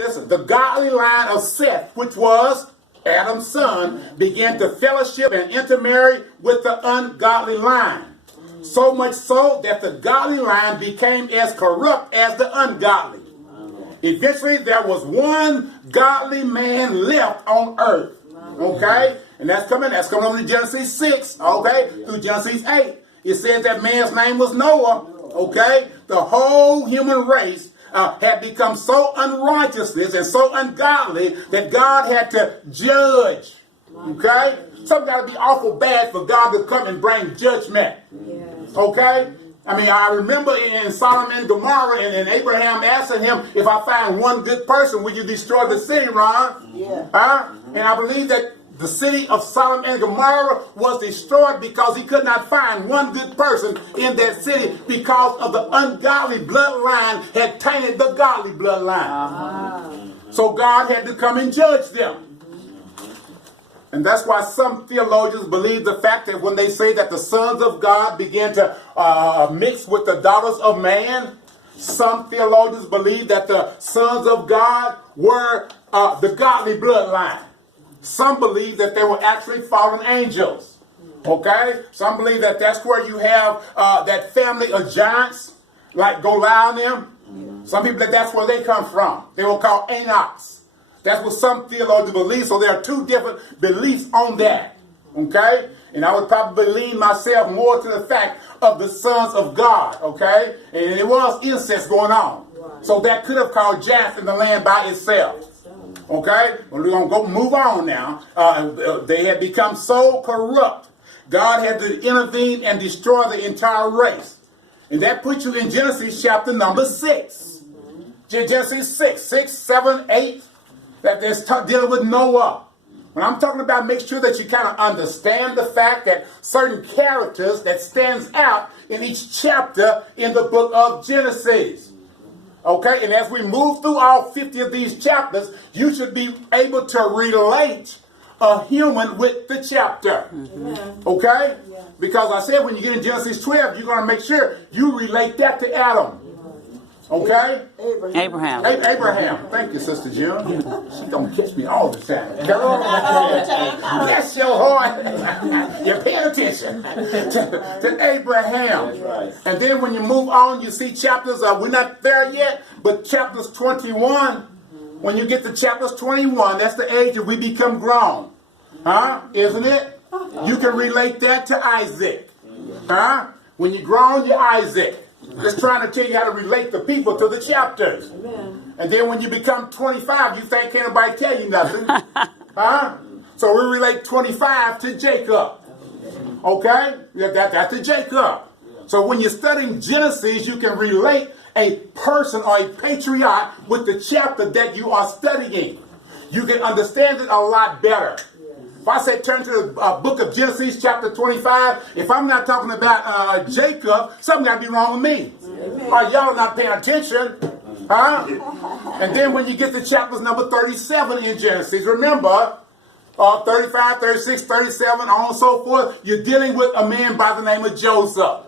Listen, the godly line of Seth, which was Adam's son, began to fellowship and intermarry with the ungodly line. So much so that the godly line became as corrupt as the ungodly. Eventually, there was one godly man left on earth. Okay? And that's coming over to Genesis 6, okay, through Genesis 8. It says that man's name was Noah, okay? The whole human race had become so unrighteousness and so ungodly that God had to judge, okay? Something got to be awful bad for God to come and bring judgment, okay? I mean, I remember in Sodom and Gomorrah, and Abraham asking him, if I find one good person, will you destroy the city, Ron? Yeah. And I believe that the city of Sodom and Gomorrah was destroyed because he could not find one good person in that city because of the ungodly bloodline had tainted the godly bloodline. So God had to come and judge them. And that's why some theologians believe the fact that when they say that the sons of God began to mix with the daughters of man, some theologians believe that the sons of God were the godly bloodline. Some believe that they were actually fallen angels. Okay? Some believe that that's where you have that family of giants, like Goliath and them. Some people, that's where they come from. They were called Enochs. That's what some theologians believe. So there are two different beliefs on that. Okay? And I would probably lean myself more to the fact of the sons of God. Okay? And it was incest going on. So that could have caused giants in the land by itself. Okay, well, we're going to move on now. They had become so corrupt. God had to intervene and destroy the entire race. And that puts you in Genesis chapter number 6. Genesis 6, 7, 8. That there's dealing with Noah. When I'm talking about, make sure that you kind of understand the fact that certain characters that stands out in each chapter in the book of Genesis. Okay, and as we move through all 50 of these chapters, you should be able to relate a human with the chapter. Okay? Because I said when you get in Genesis 12, you're going to make sure you relate that to Adam. Okay? Abraham. Abraham. Thank you, Sister Jim. She don't catch me all the time. Bless your heart. You're paying attention to Abraham. And then when you move on, you see chapters, we're not there yet, but chapters 21. When you get to chapters 21, that's the age that we become grown. Huh? Isn't it? You can relate that to Isaac. Huh? When you're grown, you're Isaac. Just trying to tell you how to relate the people to the chapters. Amen. And then when you become 25, you think can't nobody tell you nothing. Huh? So we relate 25 to Jacob. Okay? That's to Jacob. So when you're studying Genesis, you can relate a person or a patriarch with the chapter that you are studying. You can understand it a lot better. If I say turn to the book of Genesis chapter 25, if I'm not talking about Jacob, something got to be wrong with me. Or y'all not paying attention. Huh? And then when you get to chapters number 37 in Genesis, remember, 35, 36, 37, on and so forth, you're dealing with a man by the name of Joseph.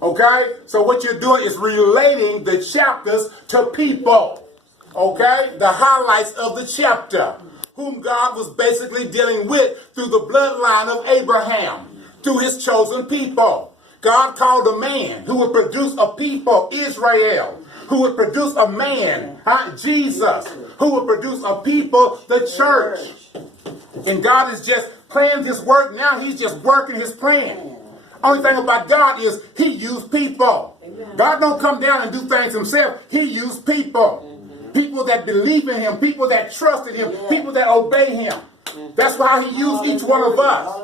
Okay? So what you're doing is relating the chapters to people. Okay? The highlights of the chapter, whom God was basically dealing with through the bloodline of Abraham, through his chosen people. God called a man who would produce a people, Israel, who would produce a man, Jesus, who would produce a people, the church. And God is just playing this work now. He's just working his plan. Only thing about God is he used people. God don't come down and do things himself. He used people. People that believe in him, people that trust in him, people that obey him. That's why he used each one of us.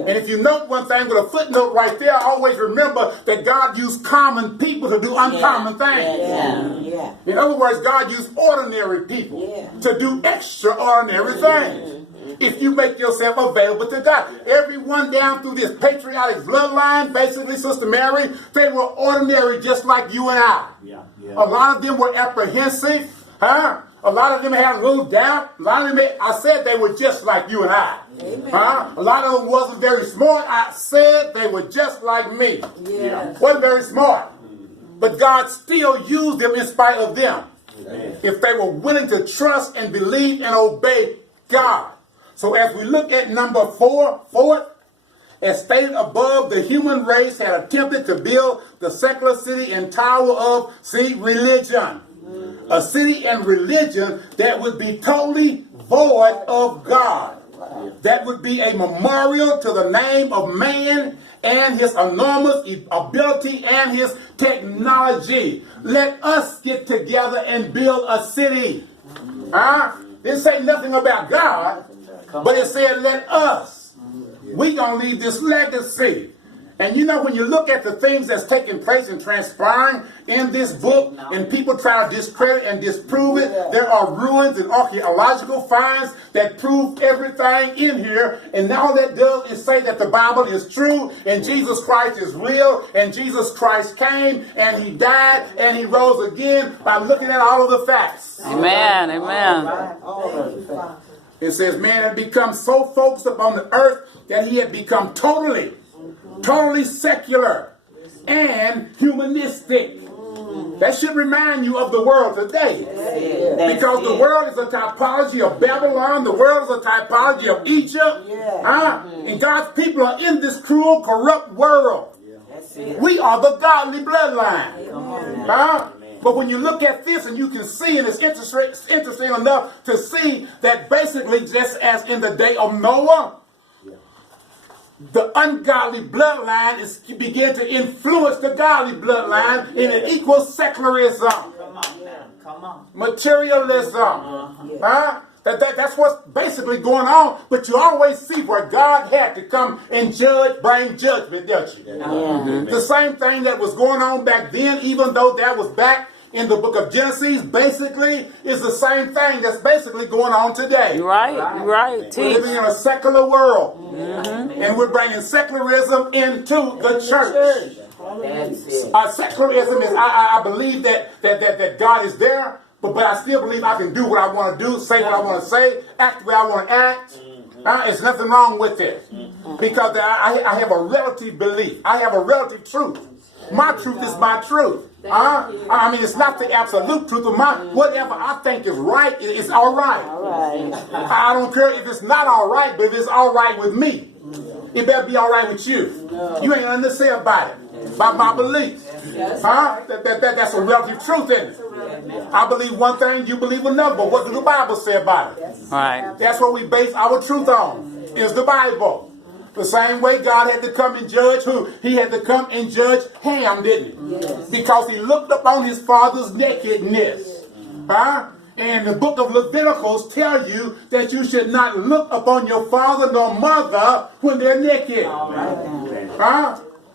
And if you note one thing with a footnote right there, always remember that God used common people to do uncommon things. In other words, God used ordinary people to do extraordinary things. If you make yourself available to God. Everyone down through this patriotic bloodline, basically, Sister Mary, they were ordinary just like you and I. A lot of them were apprehensive. Huh? A lot of them had a little doubt. A lot of them, I said they were just like you and I. Huh? A lot of them wasn't very smart. I said they were just like me. Wasn't very smart. But God still used them in spite of them. If they were willing to trust and believe and obey God. So as we look at number fourth, as stated above, the human race had attempted to build the secular city and tower of, religion. A city and religion that would be totally void of God. That would be a memorial to the name of man and his enormous ability and his technology. Let us get together and build a city. Didn't say nothing about God, but it said let us. We gonna leave this legacy. And you know, when you look at the things that's taking place and transpiring in this book, and people try to discredit and disprove it, there are ruins and archaeological finds that prove everything in here. And all that does is say that the Bible is true, and Jesus Christ is real, and Jesus Christ came, and he died, and he rose again by looking at all of the facts. Amen, amen. It says man had become so focused upon the earth that he had become totally secular and humanistic. That should remind you of the world today. Because the world is a typology of Babylon. The world is a typology of Egypt. And God's people are in this cruel, corrupt world. We are the godly bloodline. But when you look at this and you can see, and it's interesting enough to see that basically just as in the day of Noah, the ungodly bloodline began to influence the godly bloodline in an equal secularism. Come on. Materialism. That's what's basically going on. But you always see where God had to come and bring judgment, don't you? The same thing that was going on back then, even though that was back in the book of Genesis, basically is the same thing that's basically going on today. You're right. We're living in a secular world. And we're bringing secularism into the church. Secularism is, I believe that God is there, but I still believe I can do what I want to do, say what I want to say, act the way I want to act. There's nothing wrong with it. Because I have a relative belief. I have a relative truth. My truth is my truth. I mean, it's not the absolute truth of mine. Whatever I think is right, it's all right. I don't care if it's not all right, but if it's all right with me, it better be all right with you. You ain't nothing to say about it. About my beliefs. That's a relative truth in it. I believe one thing, you believe another, but what does the Bible say about it? That's what we base our truth on, is the Bible. The same way God had to come and judge who? He had to come and judge Ham, didn't he? Yes. Because he looked upon his father's nakedness. And the book of Leviticals tell you that you should not look upon your father nor mother when they're naked.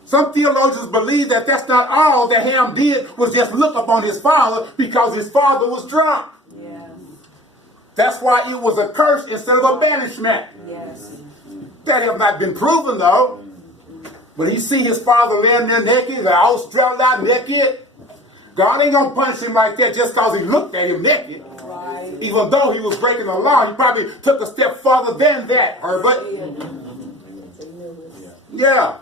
Some theologians believe that that's not all that Ham did, was just look upon his father because his father was drunk. Yes. That's why it was a curse instead of a banishment. Yes. That have not been proven, though. But he see his father laying there naked, all strapped out naked. God ain't going to punish him like that just because he looked at him naked. Right. Even though he was breaking the law, he probably took a step further than that, Herbert. Yeah.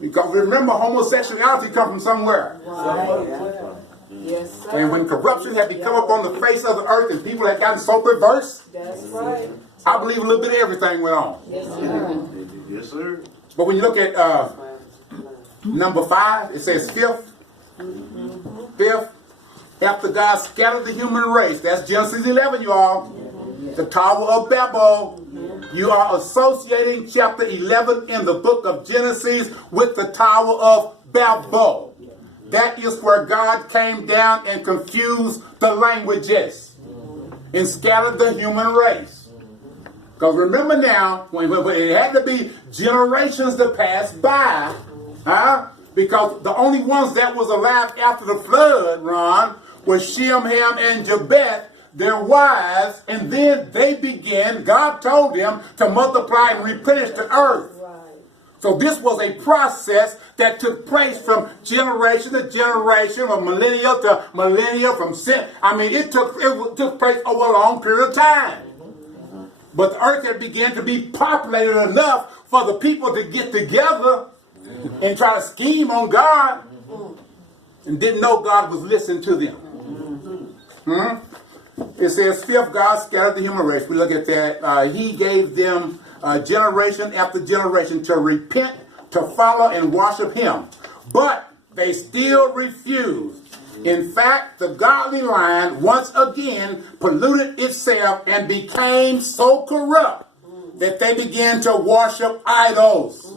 Because remember, homosexuality comes from somewhere. Right. Yes, sir. And when corruption had become upon the face of the earth and people had gotten so perverse, that's right. I believe a little bit of everything went on. Yes, sir. Yes, sir. But when you look at number 5, it says fifth. Fifth, after God scattered the human race, that's Genesis 11, you all. The Tower of Babel. You are associating chapter 11 in the book of Genesis with the Tower of Babel. That is where God came down and confused the languages and scattered the human race. Because remember now, when it had to be generations that passed by, because the only ones that was alive after the flood, Ron, were Shem, Ham, and Japheth, their wives, and then they began, God told them to multiply and replenish the earth. So this was a process that took place from generation to generation, from millennia to millennia, it took place over a long period of time. But the earth had begun to be populated enough for the people to get together and try to scheme on God and didn't know God was listening to them. It says, fifth, God scattered the human race. We look at that. He gave them generation after generation to repent, to follow and worship him. But they still refused. In fact, the godly line once again polluted itself and became so corrupt that they began to worship idols.